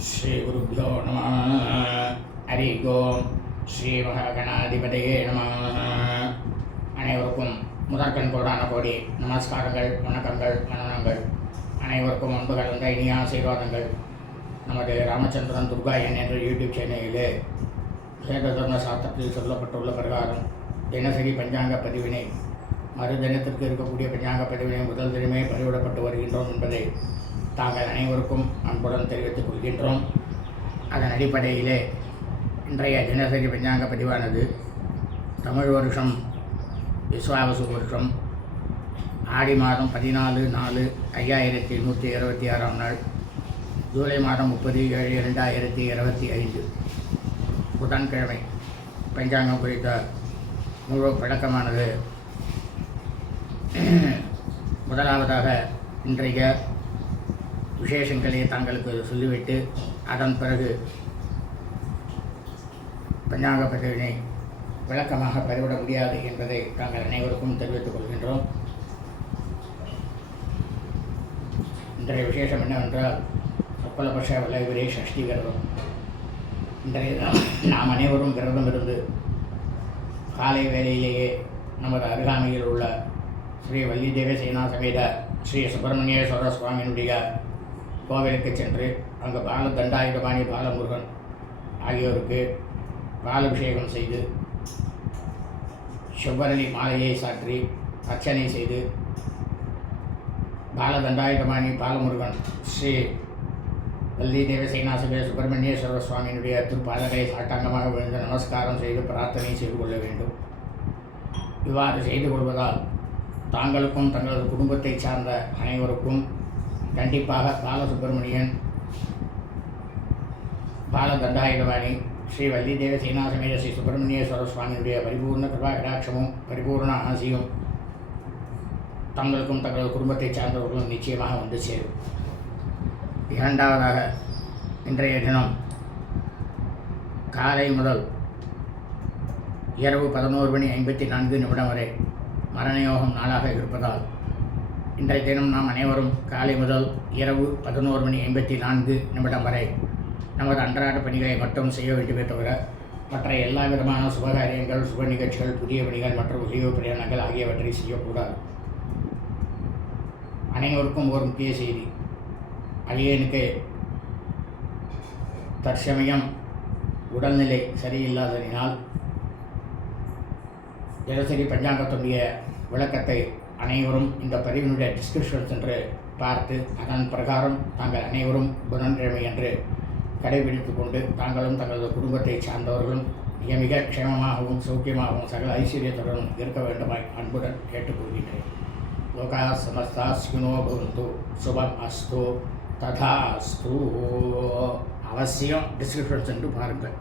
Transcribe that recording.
ஸ்ரீகுருப்போ நம ஹரி ஓம் ஸ்ரீ மகாகணாதிபதியே நம அனைவருக்கும் முதற்கண் கோடான கோடி நமஸ்காரங்கள் வணக்கங்கள் வணனங்கள் அனைவருக்கும் அன்பு கலந்த இனிய ஆசீர்வாதங்கள். நமது ராமச்சந்திரன் துர்கா என் என்ற யூடியூப் சேனலிலே வேத தர்ம சாஸ்திரத்தில் சொல்லப்பட்டுள்ள பிரகாரம் தினசரி பஞ்சாங்க பதிவினை மறு தினத்திற்கு இருக்கக்கூடிய பஞ்சாங்க பதிவினை முதல் தினமே பதிவிடப்பட்டு வருகின்றோம் என்பதை தாங்கள் அனைவருக்கும் அன்புடன் தெரிவித்துக் கொள்கின்றோம். அதன் அடிப்படையிலே இன்றைய தினசரி பஞ்சாங்க பதிவானது தமிழ் வருஷம் விஸ்வாவசு வருஷம் ஆடி மாதம் பதினாலு நாலு ஐயாயிரத்தி நூற்றி இருபத்தி ஆறாம் நாள் ஜூலை மாதம் முப்பது ஏழு இரண்டாயிரத்தி இருபத்தி ஐந்து. புதன்கிழமை பஞ்சாங்கம் குறித்த முழு விளக்கமானது. முதலாவதாக இன்றைய விசேஷங்களை தங்களுக்கு சொல்லிவிட்டு அதன் பிறகு பஞ்சாங்க பதிவினை விளக்கமாக பதிவிட முடியாது என்பதை தாங்கள் அனைவருக்கும் தெரிவித்துக் கொள்கின்றோம். இன்றைய விசேஷம் என்னவென்றால் சொப்பலபட்ச விளைவிலே சஷ்டி விரதம் இன்றைய தினம் நாம் அனைவரும் விரதம் இருந்து காலை வேளையிலேயே நமது அருகாமையில் உள்ள ஸ்ரீ வள்ளி தேவசேனா சமேத ஸ்ரீ சுப்பிரமணியேஸ்வர சுவாமியினுடைய கோவிலுக்கு சென்று அங்கே பால தண்டாயுதபாணி பாலமுருகன் ஆகியோருக்கு பாலபிஷேகம் செய்து செவ்வரளி மாலையை சாற்றி அர்ச்சனை செய்து பாலதண்டாயுதபாணி பாலமுருகன் ஸ்ரீ வல்லி தேவசைனாசபே சுப்பிரமணியேஸ்வர சுவாமியினுடைய திருப்பாதங்களை சாட்டாங்கமாக விழுந்து நமஸ்காரம் செய்து பிரார்த்தனை செய்து கொள்ள வேண்டும். இவ்வாறு செய்து கொள்வதால் தாங்களுக்கும் தங்களது குடும்பத்தைச் சார்ந்த அனைவருக்கும் கண்டிப்பாக பாலசுப்பிரமணியன் பாலதண்டாயுதவாணி ஸ்ரீ வள்ளி தேவ சீனாசமேத ஸ்ரீ சுப்பிரமணியேஸ்வர சுவாமியுடைய பரிபூர்ண கிருபா கடாட்சமும் பரிபூர்ண ஆசியும் தங்களுக்கும் தங்களது குடும்பத்தைச் சார்ந்தவர்களும் நிச்சயமாக வந்து சேரும். இரண்டாவதாக இன்றைய தினம் காலை முதல் இரவு பதினோரு மணி ஐம்பத்தி நான்கு நிமிடம் வரை மரணயோகம் நாளாக இருப்பதால் இன்றைய தினம் நாம் அனைவரும் காலை முதல் இரவு பதினோரு மணி ஐம்பத்தி நான்கு நிமிடம் வரை நமது அன்றாட பணிகளை மட்டும் செய்ய வேண்டுமே தவிர மற்ற எல்லா விதமான சுபகாரியங்கள் சுப நிகழ்ச்சிகள் புதிய பணிகள் மற்றும் உதவி பிரயாணங்கள் ஆகியவற்றை செய்யக்கூடாது. அனைவருக்கும் ஒரு முக்கிய செய்தி. அலியனுக்கு தற்சமயம் உடல்நிலை சரியில்லாததினால் தினசரி பஞ்சாங்கத்துடைய விளக்கத்தை அனைவரும் இந்த பதிவினுடைய டிஸ்கிரிப்ஷன் சென்று பார்த்து அதன் பிரகாரம் தாங்கள் அனைவரும் புதன்கிழமை என்று கடைபிடித்து கொண்டு தாங்களும் தங்களது குடும்பத்தை சார்ந்தவர்களும் மிக மிக க்ஷேமமாகவும் சௌக்கியமாகவும் சகல ஐஸ்வர்யத்துடனும் இருக்க வேண்டுமாய் அன்புடன் கேட்டுக்கொள்கின்றேன். லோகா சமஸ்தா ஸ்கினோ பவந்து சுபம் அஸ்து ததா அஸ்து. அவசியம் டிஸ்கிரிப்ஷன் சென்று பாருங்கள்.